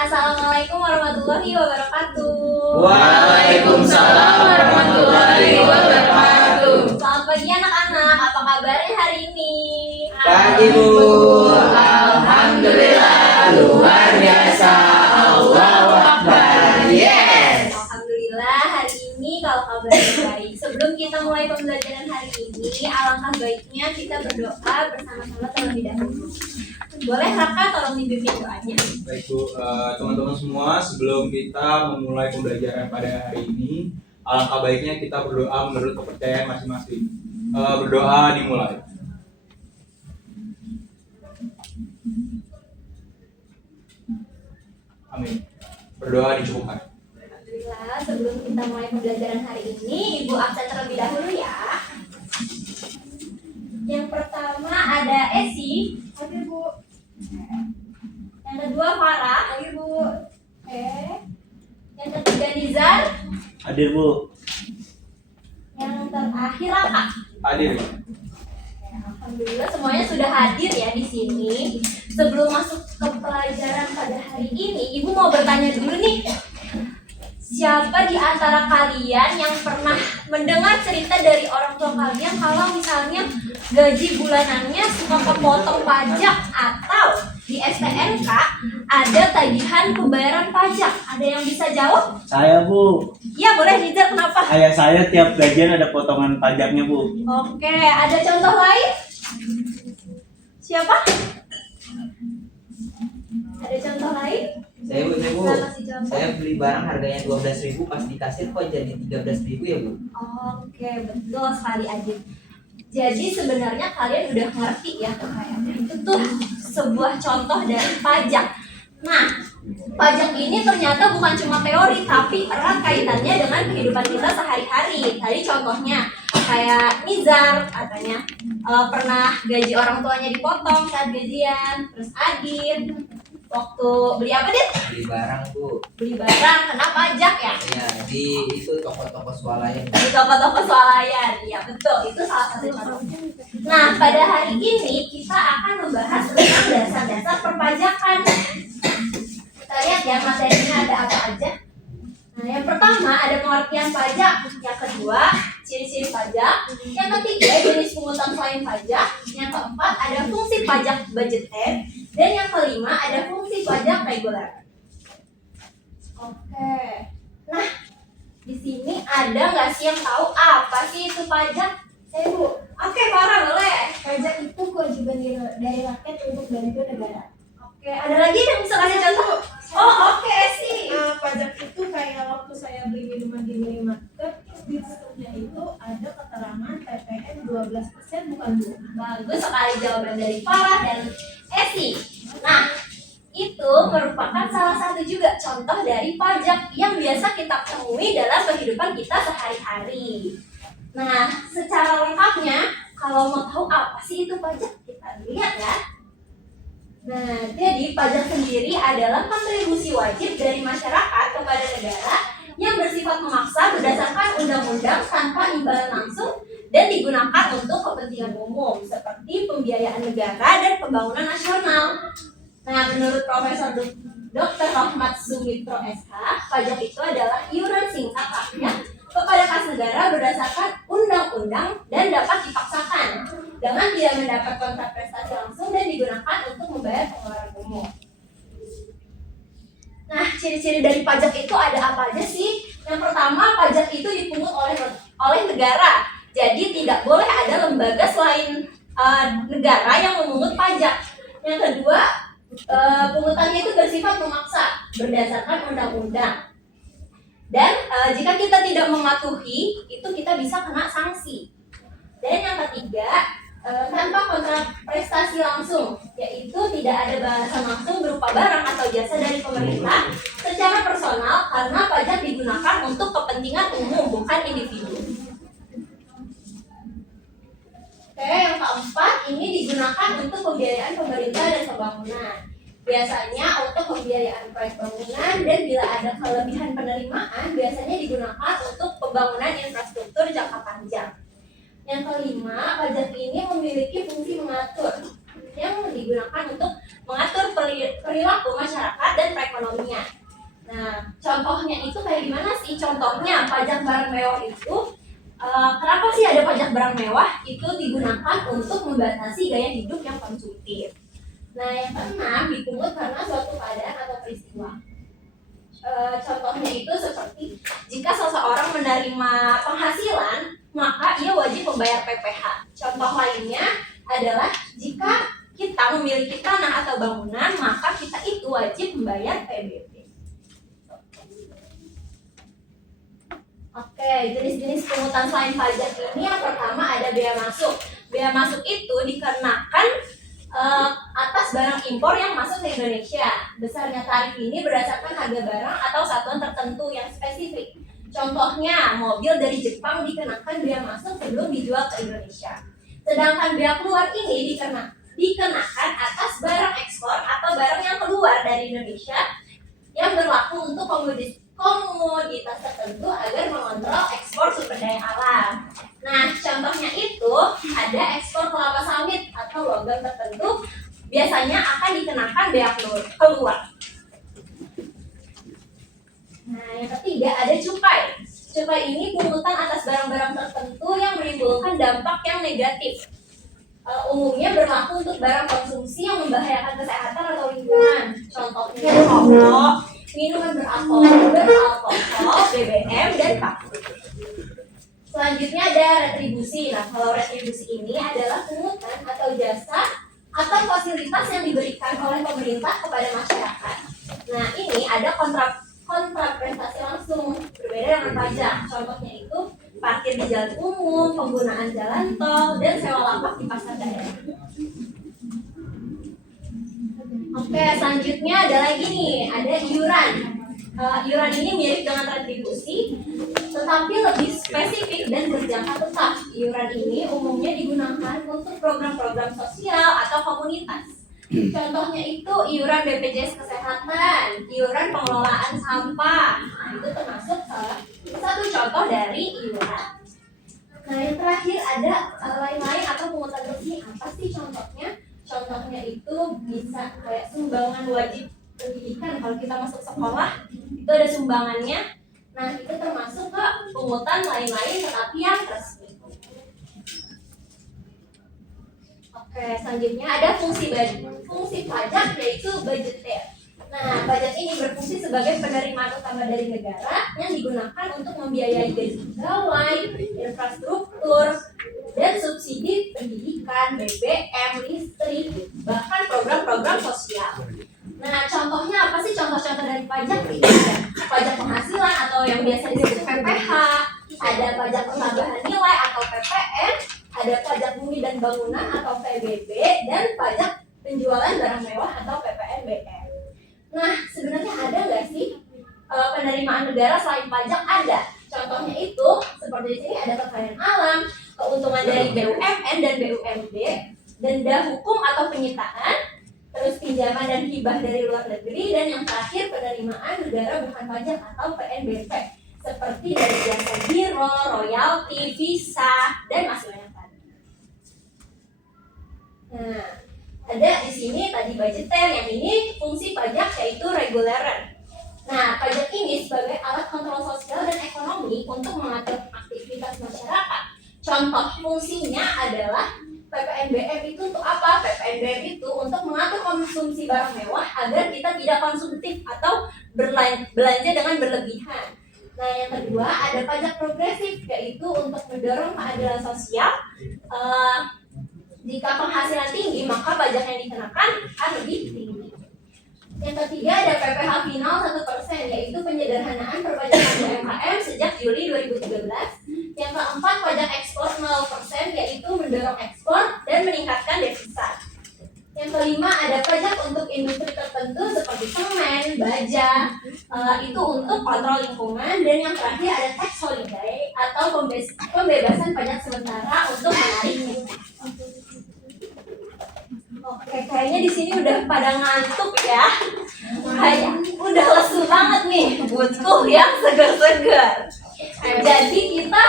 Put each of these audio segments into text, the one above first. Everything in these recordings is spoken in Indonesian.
Assalamualaikum warahmatullahi wabarakatuh. Waalaikumsalam warahmatullahi wabarakatuh. Selamat pagi anak-anak, apa kabarnya hari ini? Pagi Bu, alhamdulillah luar biasa. Allahu Akbar. Yes. Alhamdulillah hari ini kalau kabarnya baik. Sebelum kita mulai pembelajaran hari ini, alangkah baiknya kita berdoa bersama-sama terlebih dahulu. Boleh Raka tolong dipimpin doanya? Baik Bu, teman-teman semua, sebelum kita memulai pembelajaran pada hari ini, alangkah baiknya kita berdoa menurut kepercayaan masing-masing. Berdoa dimulai. Amin. Berdoa dicukupkan. Alhamdulillah, sebelum kita mulai pembelajaran hari ini, Ibu absen terlebih dahulu ya. Yang pertama ada Esi. Hadir Bu. Yang kedua Farah. Hadir Bu. Yang ketiga Nizar. Hadir Bu. Yang terakhir Raka. Hadir. Alhamdulillah semuanya sudah hadir ya di sini. Sebelum masuk ke pelajaran pada hari ini, Ibu mau bertanya dulu nih. Siapa di antara kalian yang pernah mendengar cerita dari orang tua kalian kalau misalnya gaji bulanannya suka kepotong pajak atau di STNK ada tagihan pembayaran pajak? Ada yang bisa jawab? Saya Bu. Iya boleh Nizar, kenapa? Ayah saya tiap gajian ada potongan pajaknya Bu. Oke, ada contoh lain? Siapa? Ada contoh lain? Saya Bu, Bisa kasih contoh? saya beli barang harganya 12.000, pas di kasir kok jadi 13.000 ya Bu? Oke, betul sekali Adit. Jadi sebenarnya kalian udah ngerti ya kayaknya itu tuh sebuah contoh dari pajak. Nah, pajak ini ternyata bukan cuma teori tapi erat kaitannya dengan kehidupan kita sehari-hari. Tadi contohnya kayak Nizar katanya pernah gaji orang tuanya dipotong saat gajian. Terus Adit waktu beli apa Dit? Beli barang Bu. Beli barang kena pajak ya? Ya, di itu toko-toko swalayan. Di toko-toko swalayan, ya betul, itu salah satu contoh. Nah, pada hari ini kita akan membahas tentang dasar-dasar perpajakan. Kita lihat ya materinya ada apa aja. Nah, yang pertama ada pengertian pajak, yang kedua ciri-ciri pajak, yang ketiga jenis pungutan selain pajak, yang keempat ada fungsi pajak budgeted, dan yang kelima ada fungsi pajak reguler. Oke. Nah, di sini ada nggak sih yang tahu apa sih itu pajak? Saya Bu. Oke, Farah boleh. Pajak itu kewajiban dari rakyat untuk bantu negara. Oke, ada lagi yang bisa kasih contoh? Oh, oke sih. Pajak itu kayak waktu saya beli minuman di minimarket, di sistemnya itu ada keterangan PPN 12% bukan Bu. Bagus sekali jawaban dari Farah dan Esi. Nah, itu merupakan salah satu juga contoh dari pajak yang biasa kita temui dalam kehidupan kita sehari-hari. Nah, secara lengkapnya, kalau mau tahu apa sih itu pajak, kita lihat ya. Nah, jadi pajak sendiri adalah kontribusi wajib dari masyarakat kepada negara yang bersifat memaksa berdasarkan undang-undang tanpa imbalan langsung dan digunakan untuk kepentingan umum seperti pembiayaan negara dan pembangunan nasional. Nah, menurut Profesor Dr. Rahmat Sumitro SH, pajak itu adalah iuran singkat rakyat kepada kas negara berdasarkan undang-undang dan dapat dipaksakan dengan tidak mendapat kontrak prestasi langsung dan digunakan untuk membayar pengeluaran umum. Nah, ciri-ciri dari pajak itu ada apa aja sih? Yang pertama, pajak itu dipungut oleh negara. Jadi tidak boleh ada lembaga selain negara yang memungut pajak. Yang kedua, pungutannya itu bersifat memaksa berdasarkan undang-undang. Dan jika kita tidak mematuhi, itu kita bisa kena sanksi. Dan yang ketiga, tanpa kontrak prestasi langsung, yaitu tidak ada balasan langsung berupa barang atau jasa dari pemerintah secara personal karena pajak digunakan untuk kepentingan umum, bukan individu. Oke, yang keempat, ini digunakan untuk pembiayaan pemerintah dan pembangunan. Biasanya untuk pembiayaan proyek bangunan dan bila ada kelebihan penerimaan biasanya digunakan untuk pembangunan infrastruktur jangka panjang. Yang kelima, pajak ini memiliki fungsi mengatur yang digunakan untuk mengatur perilaku masyarakat dan perekonomian. Nah, contohnya itu kayak gimana sih? Contohnya pajak barang mewah itu, kenapa sih ada pajak barang mewah? Itu digunakan untuk membatasi gaya hidup yang konsumtif. Nah, yang keenam dipungut karena suatu keadaan atau peristiwa. Contohnya itu seperti jika seseorang menerima penghasilan, maka ia wajib membayar PPh. Contoh lainnya adalah jika kita memiliki tanah atau bangunan, maka kita itu wajib membayar PBB. Oke, jenis-jenis pungutan selain pajak ini yang pertama ada bea masuk. Bea masuk itu dikenakan atas barang impor yang masuk ke Indonesia. Besarnya tarif ini berdasarkan harga barang atau satuan tertentu yang spesifik. Contohnya, mobil dari Jepang dikenakan bea masuk sebelum dijual ke Indonesia. Sedangkan bea keluar ini dikenakan atas barang ekspor atau barang yang keluar dari Indonesia yang berlaku untuk komoditas tertentu agar mengontrol ekspor sumber daya alam. Nah, contohnya itu ada ekspor kelapa sawit atau logam tertentu biasanya akan dikenakan bea keluar. Nah, yang ketiga ada cukai. Cukai ini pungutan atas barang-barang tertentu yang menimbulkan dampak yang negatif. Umumnya berlaku untuk barang konsumsi yang membahayakan kesehatan atau lingkungan. Contohnya rokok, minuman beralkohol, BBM, dan plastik. Selanjutnya ada retribusi. Nah, kalau retribusi ini adalah pungutan atau jasa atau fasilitas yang diberikan oleh pemerintah kepada masyarakat. Nah, ini ada kontraprestasi langsung, berbeda dengan pajak. Contohnya itu parkir di jalan umum, penggunaan jalan tol, dan sewa lapak di pasar daerah. Oke, selanjutnya ada lagi nih, ada iuran. Iuran ini mirip dengan retribusi, tetapi lebih spesifik dan berjangka tetap. Iuran ini umumnya digunakan untuk program-program sosial atau komunitas. Contohnya itu iuran BPJS Kesehatan, iuran pengelolaan sampah. Nah, itu termasuk salah satu contoh dari iuran. Nah, yang terakhir ada lain-lain atau pungutan bersih. Apa sih contohnya? Contohnya itu bisa kayak sumbangan wajib pendidikan. Kalau kita masuk sekolah, itu ada sumbangannya. Nah, itu termasuk ke pungutan lain-lain tetapi yang resmi. Oke, selanjutnya ada fungsi pajak, yaitu budgeter. Nah, pajak ini berfungsi sebagai penerimaan utama dari negara yang digunakan untuk membiayai gaji pegawai, infrastruktur, dan subsidi pendidikan, BBM, listrik, bahkan program-program sosial. Nah, contohnya apa sih contoh-contoh dari pajak? Pajak penghasilan atau yang biasa disebut PPh, ada pajak penambahan nilai atau PPN, ada pajak bumi dan bangunan atau PBB, dan pajak penjualan barang mewah atau PPNBM. Nah, sebenarnya ada nggak sih penerimaan negara selain pajak? Ada. Contohnya itu seperti di sini ada kekayaan alam, keuntungan dari BUMN dan BUMD, denda hukum atau penyitaan, terus pinjaman dan hibah dari luar negeri, dan yang terakhir penerimaan negara bukan pajak atau PNBP seperti dari jasa biro, royalti, visa, dan masih banyak lagi. Nah, ada di sini tadi budgeter, yang ini fungsi pajak yaitu reguleran. Nah, pajak ini sebagai alat kontrol sosial dan ekonomi untuk mengatur aktivitas masyarakat. Contoh fungsinya adalah PPNBM itu untuk apa? PPNBM itu untuk mengatur konsumsi barang mewah agar kita tidak konsumtif atau belanja dengan berlebihan. Nah, yang kedua ada pajak progresif, yaitu untuk mendorong keadilan sosial. Jika penghasilan tinggi, maka pajak yang dikenakan akan lebih tinggi. Yang ketiga ada PPh final 1%, yaitu penyederhanaan perpajakan UMKM sejak Juli 2013. Yang keempat pajak ekspor 0%, yaitu mendorong ekspor dan meningkatkan devisa. Yang kelima ada pajak untuk industri tertentu seperti semen, baja, itu untuk kontrol lingkungan. Dan yang terakhir ada tax holiday atau pembebasan pajak sementara untuk menarik. Oke, kayaknya di sini udah pada ngantuk ya. Kayak udah lesu banget nih, butuh yang segar-segar. Jadi kita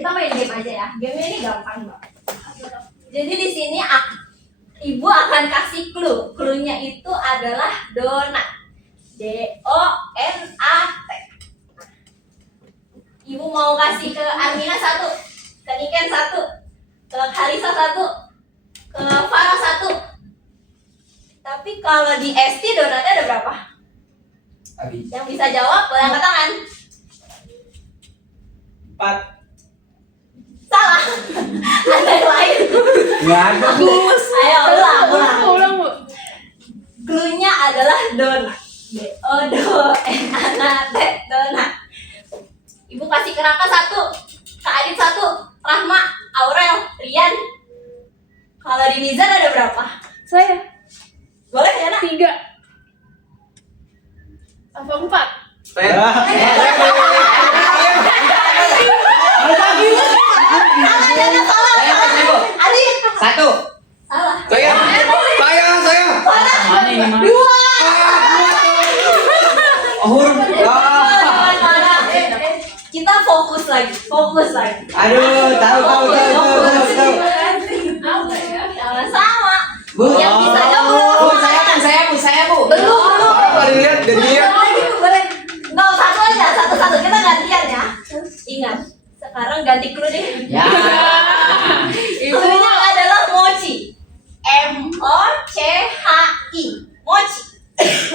main game aja ya. Game ini gampang banget. Jadi di sini Ibu akan kasih clue. Clue-nya itu adalah donat. DONAT. Ibu mau kasih ke Armina 1, ke Niken 1, ke Kalisa 1, ke Farah 1. Tapi kalau di ST donatnya ada berapa? Habis. Yang bisa jawab boleh angkat tangan. 4. Salah. Ada yang lain. Nggak ada bu. Ayo ulang. Ulang, Bu. Clue-nya adalah donat. DONAT, donat. Ibu kasih ke Raka 1, ke Adit 1, Rahma, Aurel, Rian. Kalau di Mizan ada berapa? Saya Boleh ya nak? 3. Apa 4? Saya apa sih, Bu? Adit. 1. Salah. Saya. Mana ini mana? 2. Kita fokus lagi. Aduh, tahu. Sama. Bu, Yang bisa jawab. Bu, saya, Bu. Belum. Lihat, gantian. Boleh. Nggak, satu aja, satu. Kita gantian ya. Ingat, sekarang ganti clue deh. Ya. Clue-nya adalah mochi. MOCHI. Mochi.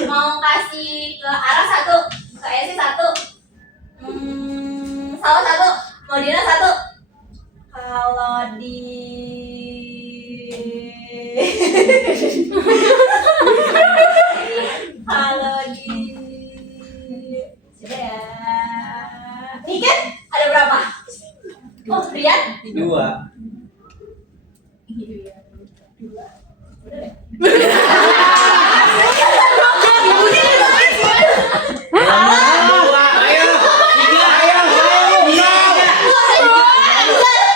Mau kasih ke Ara 1, ke Esi 1, Salah 1, mau Dina 1. Kalau di siapa ya? Niken ada berapa? Oh, Rian? 2.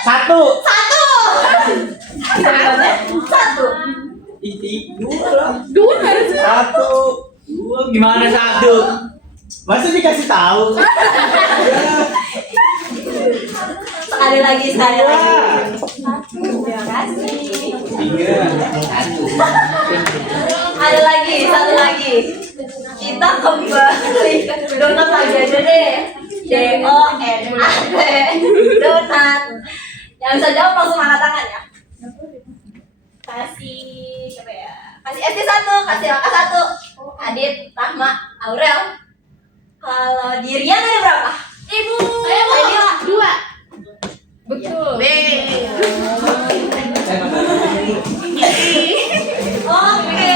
Satu. Dua lah. 1. Gimana 1? Masa dikasih tahu? Sekali lagi. Terima kasih. 3. Ada lagi, satu lagi. Kita kembali ke donat lagi aja deh. DONAT, donat. Yang bisa jawab langsung angkat tangan ya. Kasih siapa ya? Kasih ST 1, kasih Raka 1, Adit, Rahma, Aurel. Kalau di Rian ada berapa? Ibu. Saya 2. Betul. Oke.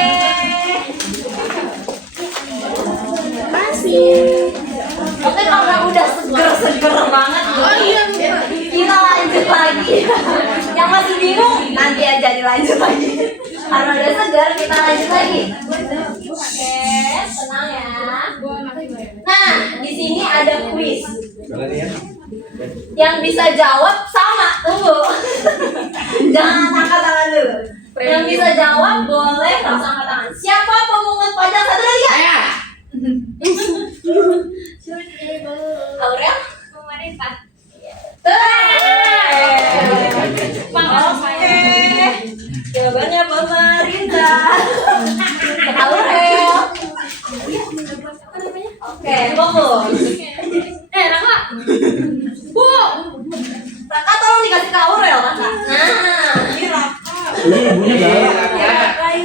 Oke, karena udah seger banget. Oh iya, Kita lanjut lagi. Yang masih bingung nanti aja dilanjut lagi. Karena udah segar, kita lanjut lagi. Oke, tenang ya. Nah, di sini ada kuis. Yang bisa jawab sama, tunggu. Jangan angkat tangan dulu. Yang bisa jawab boleh langsung angkat tangan. Siapa pemungut pajak satu lagi ya? Saya. Aurel? Pemerintah. Oke. Jawabannya pemerintah. Aurel. Oke, fokus. Raka. Bu. Raka tolong dikasih ke Aurel, Raka. Nah, ini Raka. Ini ibunya galak.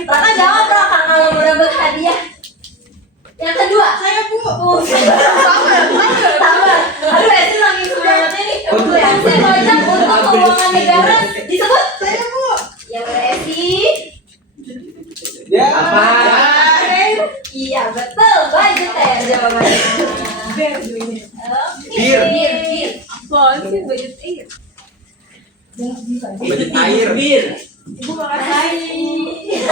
Raka jawab, Raka, kalau mau dapat hadiah. Yang kedua, saya Bu. Sabar. Aduh, Esi lagi semangatnya nih. Sanksi pajak untuk keuangan negara disebut saya Bu. Ya, Esi. Ya. Apa? Iya, betul. Budgeter jawabannya. Bir. Bir. Apaan sih budget air? Budget air. Bir. Ibu makasih.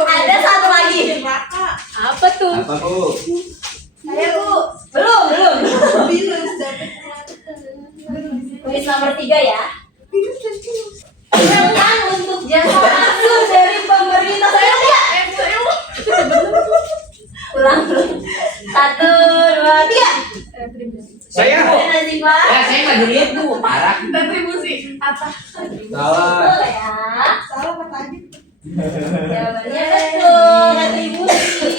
Ada satu lagi. Apa tuh? Apa bu? Saya Bu. Belum. Kuis nomor 3 ya. Uangkan untuk jasa langsung dari pemerintah. Saya lihat. Ulang. 1, 2, 3. Saya. Nazifah. Ya, saya nggak dilihat, Bu. Parah. Retribusi. Apa? Salah. Betul ya. Salah apa tadi? Jawabannya betul, retribusi.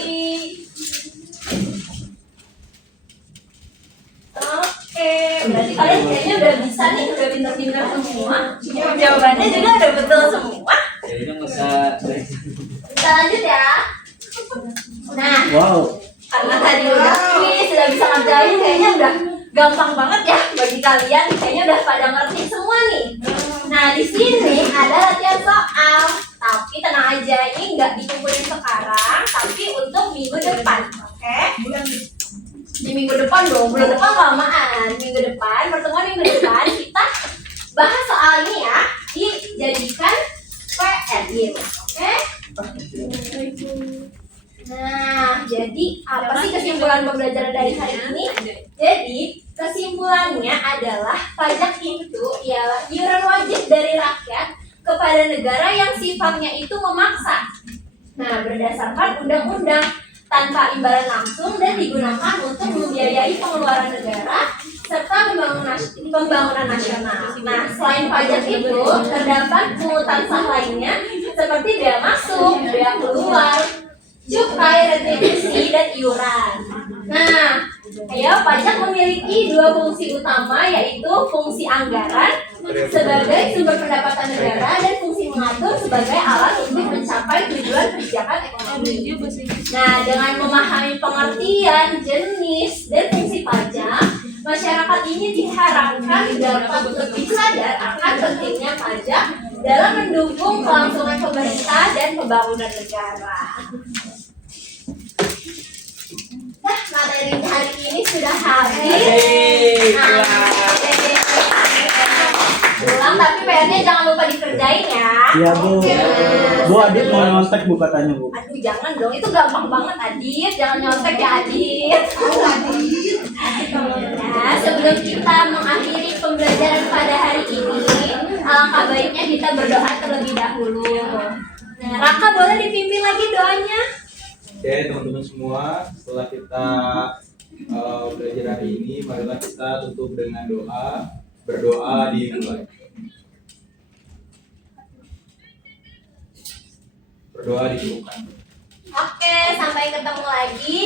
Oke, berarti kalian kayaknya udah bisa nih, udah pintar-pintar semua. Jawabannya juga udah betul semua. Kayaknya nggak usah belajar. Kita lanjut ya. Nah, Wow. karena tadi udah kuis, sudah bisa ngerjain, kayaknya udah gampang banget ya bagi kalian. Kayaknya udah pada ngerti semua nih. Nah, di sini ada latihan soal. Tapi tenang aja, ini nggak dikumpulin sekarang, tapi untuk minggu depan, oke? Di minggu depan dong, bulan depan kelamaan. Minggu depan, pertemuan minggu depan kita bahas soal ini ya, dijadikan PR gitu, oke? Nah, jadi apa sih kesimpulan pembelajaran dari hari ini? Jadi, kesimpulannya adalah pajak itu ialah iuran wajib dari rakyat kepada negara yang sifatnya itu memaksa. Nah, berdasarkan undang-undang tanpa imbalan langsung dan digunakan untuk membiayai pengeluaran negara serta pembangunan nasional. Nah, selain pajak itu terdapat pungutan sah lainnya seperti bea masuk, bea keluar, cukai, retribusi, dan iuran. Nah, pajak memiliki dua fungsi utama, yaitu fungsi anggaran sebagai sumber pendapatan negara dan fungsi mengatur sebagai alat untuk mencapai tujuan kebijakan ekonomi. Nah, dengan memahami pengertian, jenis, dan fungsi pajak, masyarakat ini diharapkan dapat lebih sadar akan pentingnya pajak dalam mendukung kelangsungan pemerintah dan pembangunan negara. Nah, materi hari ini sudah habis. Pulang, tapi PR-nya jangan lupa dikerjain ya. Iya, Bu. Bu, Adit mau nyontek Bu katanya, Bu. Aduh, jangan dong, itu gampang banget Adit. Jangan nyontek ya Adit. Nah, sebelum kita mengakhiri pembelajaran pada hari ini, alangkah baiknya kita berdoa terlebih dahulu. Nah, Raka boleh dipimpin lagi doanya? Oke, teman-teman semua, setelah kita belajar hari ini, marilah kita tutup dengan doa. Berdoa dimulai. Berdoa dicukupkan. Oke, sampai ketemu lagi